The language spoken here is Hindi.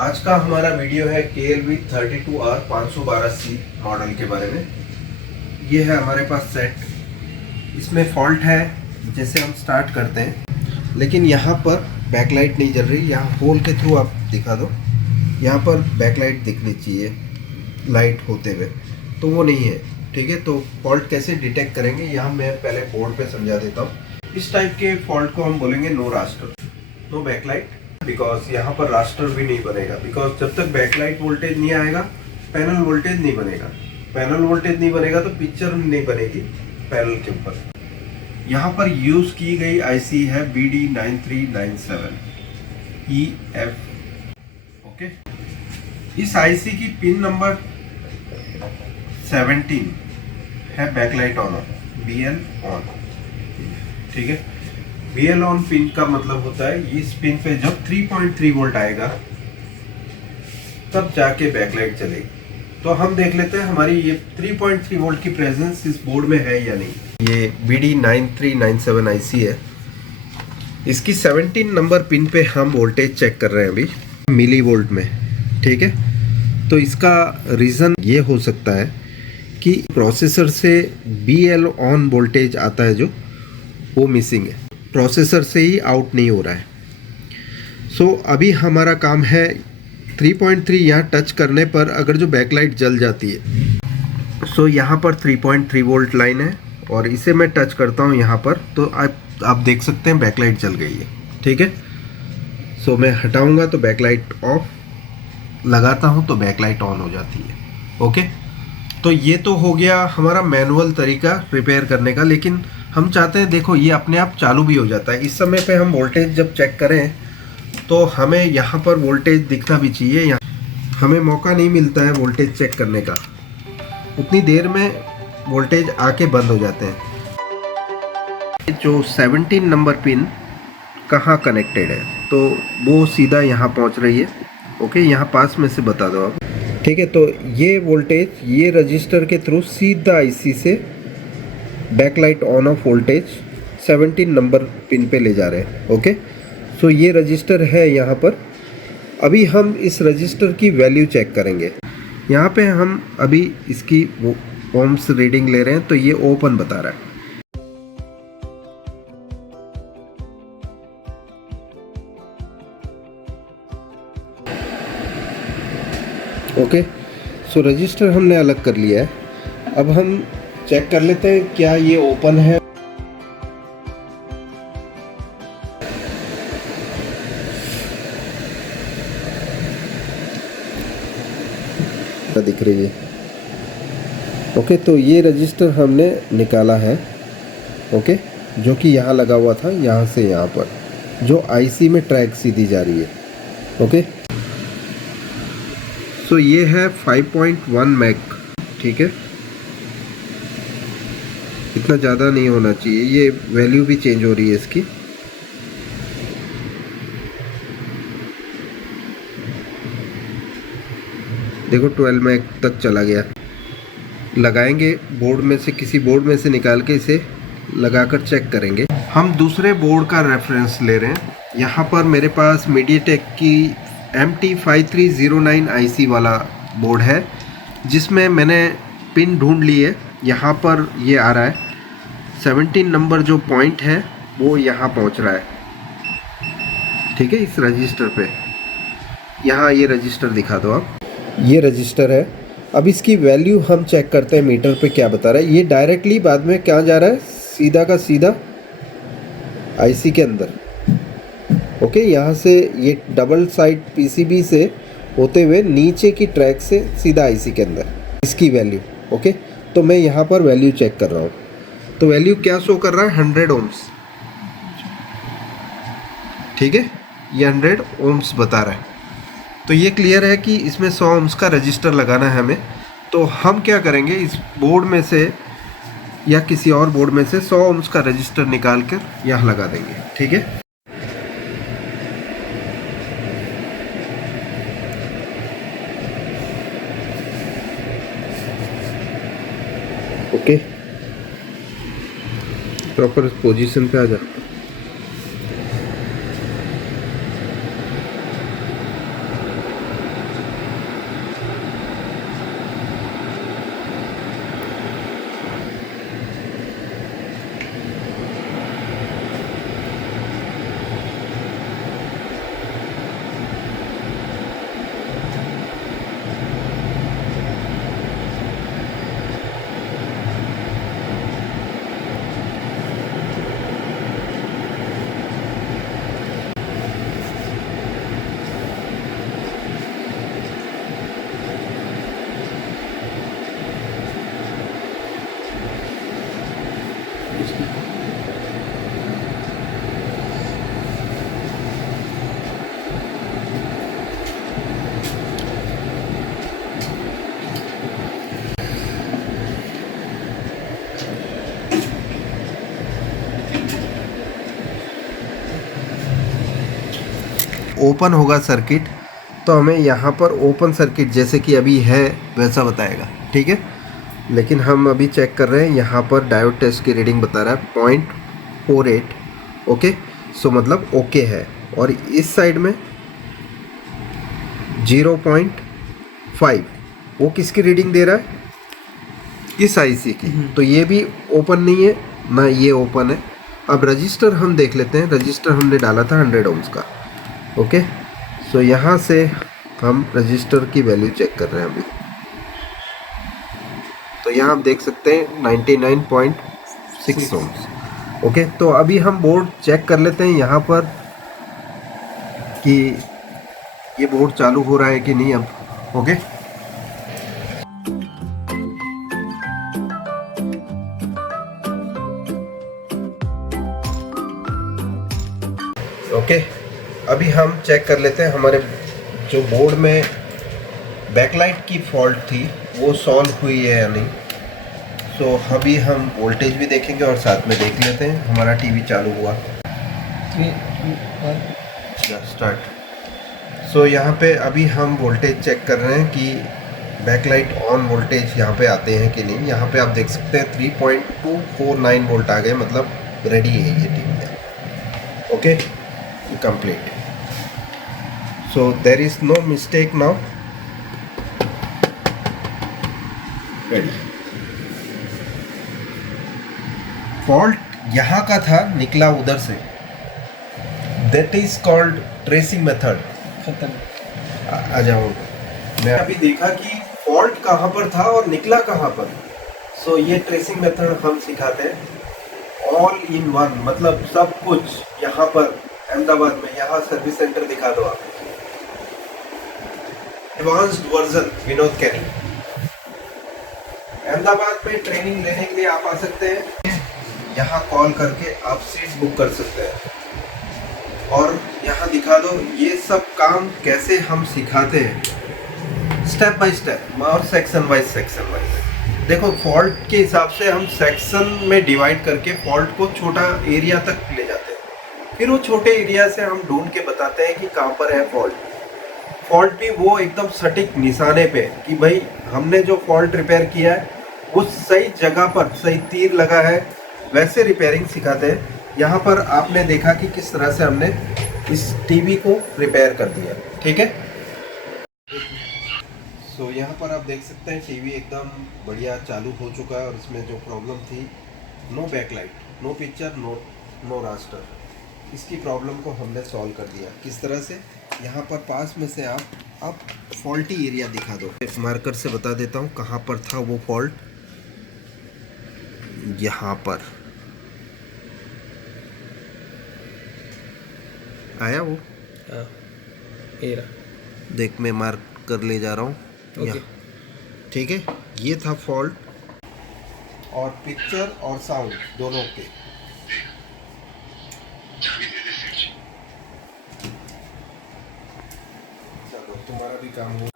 आज का हमारा वीडियो है KLV 32R 512C मॉडल के बारे में। ये है हमारे पास सेट। इसमें फॉल्ट है, जैसे हम स्टार्ट करते हैं लेकिन यहाँ पर बैकलाइट नहीं जल रही। यहाँ होल के थ्रू आप दिखा दो, यहाँ पर बैकलाइट दिखनी चाहिए लाइट होते हुए, तो वो नहीं है। ठीक है, तो फॉल्ट कैसे डिटेक्ट करेंगे यहाँ मैं पहले बोर्ड पे समझा देता हूँ। इस टाइप के फॉल्ट को हम बोलेंगे no raster, no backlight, because यहाँ पर रास्टर भी नहीं बनेगा। बिकॉज जब तक बैकलाइट वोल्टेज नहीं आएगा पैनल वोल्टेज नहीं बनेगा। पैनल वोल्टेज नहीं बनेगा तो पिक्चर नहीं बनेगी पैनल के ऊपर। यहाँ पर यूज की गई आईसी है BD9397 EF। ओके, इस आईसी की पिन नंबर 17 है बैकलाइट ऑन, BL ऑन। ठीक है, BL ऑन पिन का मतलब होता है इस पिन पे जब 3.3 वोल्ट आएगा तब जाके बैकलाइट चलेगी। तो हम देख लेते हैं हमारी ये 3.3 वोल्ट की प्रेजेंस इस बोर्ड में है या नहीं। ये BD9397 IC है। इसकी 17 नंबर पिन पे हम वोल्टेज चेक कर रहे हैं अभी मिली वोल्ट में। ठीक है, तो इसका रीज़न ये हो सकता है कि प्रोसेसर से BL ऑन वोल्टेज आता है जो वो मिसिंग है, प्रोसेसर से ही आउट नहीं हो रहा है। सो अभी हमारा काम है 3.3 यहाँ टच करने पर अगर जो बैकलाइट जल जाती है, सो यहाँ पर 3.3 वोल्ट लाइन है और इसे मैं टच करता हूँ यहाँ पर, तो आप देख सकते हैं बैकलाइट जल गई है। ठीक है, सो मैं हटाऊँगा तो बैकलाइट ऑफ, लगाता हूँ तो बैकलाइट ऑन हो जाती है। ओके, तो ये तो हो गया हमारा मैनुअल तरीका रिपेयर करने का। लेकिन हम चाहते हैं, देखो ये अपने आप चालू भी हो जाता है। इस समय पे हम वोल्टेज जब चेक करें तो हमें यहाँ पर वोल्टेज दिखना भी चाहिए। यहाँ हमें मौका नहीं मिलता है वोल्टेज चेक करने का, उतनी देर में वोल्टेज आके बंद हो जाते हैं। जो 17 नंबर पिन कहाँ कनेक्टेड है, तो वो सीधा यहाँ पहुँच रही है। ओके, यहाँ पास में से बता दो आप। ठीक है, तो ये वोल्टेज ये रजिस्टर के थ्रू सीधा IC से backlight on off voltage 17 number pin पे ले जा रहे हैं। ओके, सो ये रजिस्टर है यहाँ पर। अभी हम इस रजिस्टर की वैल्यू चेक करेंगे। यहाँ पे हम अभी इसकी ओम्स रीडिंग ले रहे हैं, तो ये ओपन बता रहा है। ओके, सो रजिस्टर हमने अलग कर लिया है। अब हम चेक कर लेते हैं क्या ये ओपन है। दिख रही है। ओके, तो ये रजिस्टर हमने निकाला है। ओके, जो कि यहाँ लगा हुआ था, यहाँ से यहाँ पर जो IC में ट्रैक सीधी जा रही है। ओके, सो ये है 5.1 मैक। ठीक है, इतना ज़्यादा नहीं होना चाहिए, ये वैल्यू भी चेंज हो रही है इसकी। देखो 12 मैक तक चला गया। लगाएंगे बोर्ड में से, किसी बोर्ड में से निकाल के इसे लगाकर चेक करेंगे। हम दूसरे बोर्ड का रेफरेंस ले रहे हैं। यहाँ पर मेरे पास मीडियाटेक की MT5309 IC वाला बोर्ड है, जिसमें मैंने पिन ढूंढ ली है। यहाँ पर ये आ रहा है 17 नंबर जो पॉइंट है वो यहाँ पहुँच रहा है। ठीक है, इस रजिस्टर पे यहाँ ये रजिस्टर दिखा दो आप। ये रजिस्टर है। अब इसकी वैल्यू हम चेक करते हैं मीटर पे क्या बता रहा है। ये डायरेक्टली बाद में क्या जा रहा है, सीधा का सीधा IC के अंदर। ओके, यहाँ से ये डबल साइड PCB से होते हुए नीचे की ट्रैक से सीधा IC के अंदर इसकी वैल्यू। ओके, तो मैं यहाँ पर वैल्यू चेक कर रहा हूँ, तो वैल्यू क्या शो कर रहा है, 100 ओम्स। ठीक है, ये 100 ओम्स बता रहा है। तो ये क्लियर है कि इसमें 100 ओम्स का रजिस्टर लगाना है हमें। तो हम क्या करेंगे, इस बोर्ड में से या किसी और बोर्ड में से 100 ओम्स का रजिस्टर निकाल कर यहाँ लगा देंगे। ठीक है, ओके, प्रॉपर पोजीशन पे आ जा। ओपन होगा सर्किट तो हमें यहाँ पर ओपन सर्किट जैसे कि अभी है वैसा बताएगा, ठीक है। लेकिन हम अभी चेक कर रहे हैं, यहाँ पर डायोड टेस्ट की रीडिंग बता रहा है 0.48, ओके। सो मतलब ओके है। और इस साइड में 0.5, वो किसकी रीडिंग दे रहा है? इस आईसी की। तो ये भी ओपन नहीं है ना, ये ओपन है। अब रजिस्टर हम देख लेते हैं। रजिस्टर हमने डाला था 100 ओम्स का, ओके। सो यहाँ से हम रजिस्टर की वैल्यू चेक कर रहे हैं अभी। तो यहाँ आप देख सकते हैं 99.6 ओम्स, ओके। तो अभी हम बोर्ड चेक कर लेते हैं यहाँ पर कि ये बोर्ड चालू हो रहा है कि नहीं अब, ओके। ओके, अभी हम चेक कर लेते हैं हमारे जो बोर्ड में बैकलाइट की फॉल्ट थी वो सॉल्व हुई है या नहीं। सो अभी हम वोल्टेज भी देखेंगे और साथ में देख लेते हैं हमारा टीवी चालू हुआ। 3, 2, 1 स्टार्ट। सो यहाँ पे अभी हम वोल्टेज चेक कर रहे हैं कि बैकलाइट ऑन वोल्टेज यहाँ पे आते हैं कि नहीं। यहाँ पे आप देख सकते हैं 3.249 वोल्ट आ गए, मतलब रेडी है ये TV, okay, complete. So there is no mistake now, ready. Fault यहाँ का था, निकला उधर से, that is called tracing method. खत्म, आ जाओ। मैं अभी देखा कि फॉल्ट कहाँ पर था और निकला कहाँ पर। सो ये ट्रेसिंग मेथड हम सिखाते हैं, ऑल इन वन, मतलब सब कुछ यहाँ पर अहमदाबाद में। यहाँ सर्विस सेंटर दिखा दो आप, एडवांस्ड वर्जन विनोद कैनी। अहमदाबाद में ट्रेनिंग लेने के लिए आप आ सकते हैं, यहाँ कॉल करके आप सीट बुक कर सकते हैं। और यहाँ दिखा दो ये सब काम कैसे हम सिखाते हैं, स्टेप बाय स्टेप और सेक्शन वाइज देखो फॉल्ट के हिसाब से हम सेक्शन में डिवाइड करके फॉल्ट को छोटा एरिया तक ले जाते हैं। फिर वो छोटे एरिया से हम ढूंढ के बताते हैं कि कहाँ पर है फॉल्ट भी वो एकदम सटीक निशाने पे कि भाई हमने जो फॉल्ट रिपेयर किया है वो सही जगह पर सही तीर लगा है, वैसे रिपेयरिंग सिखाते हैं। यहाँ पर आपने देखा कि किस तरह से हमने इस टीवी को रिपेयर कर दिया, ठीक है। सो यहाँ पर आप देख सकते हैं टीवी एकदम बढ़िया चालू हो चुका है और इसमें जो प्रॉब्लम थी, no backlight, no picture, no raster, इसकी प्रॉब्लम को हमने सॉल्व कर दिया। किस तरह से, यहाँ पर पास में से आप फॉल्टी एरिया दिखा दो। मार्कर से बता देता हूँ कहाँ पर था वो फॉल्ट, यहाँ पर आया वो, देख मैं मार्क कर ले जा रहा हूँ, okay. ठीक है, ये था फॉल्ट और पिक्चर और साउंड दोनों के। चलो तुम्हारा भी काम हो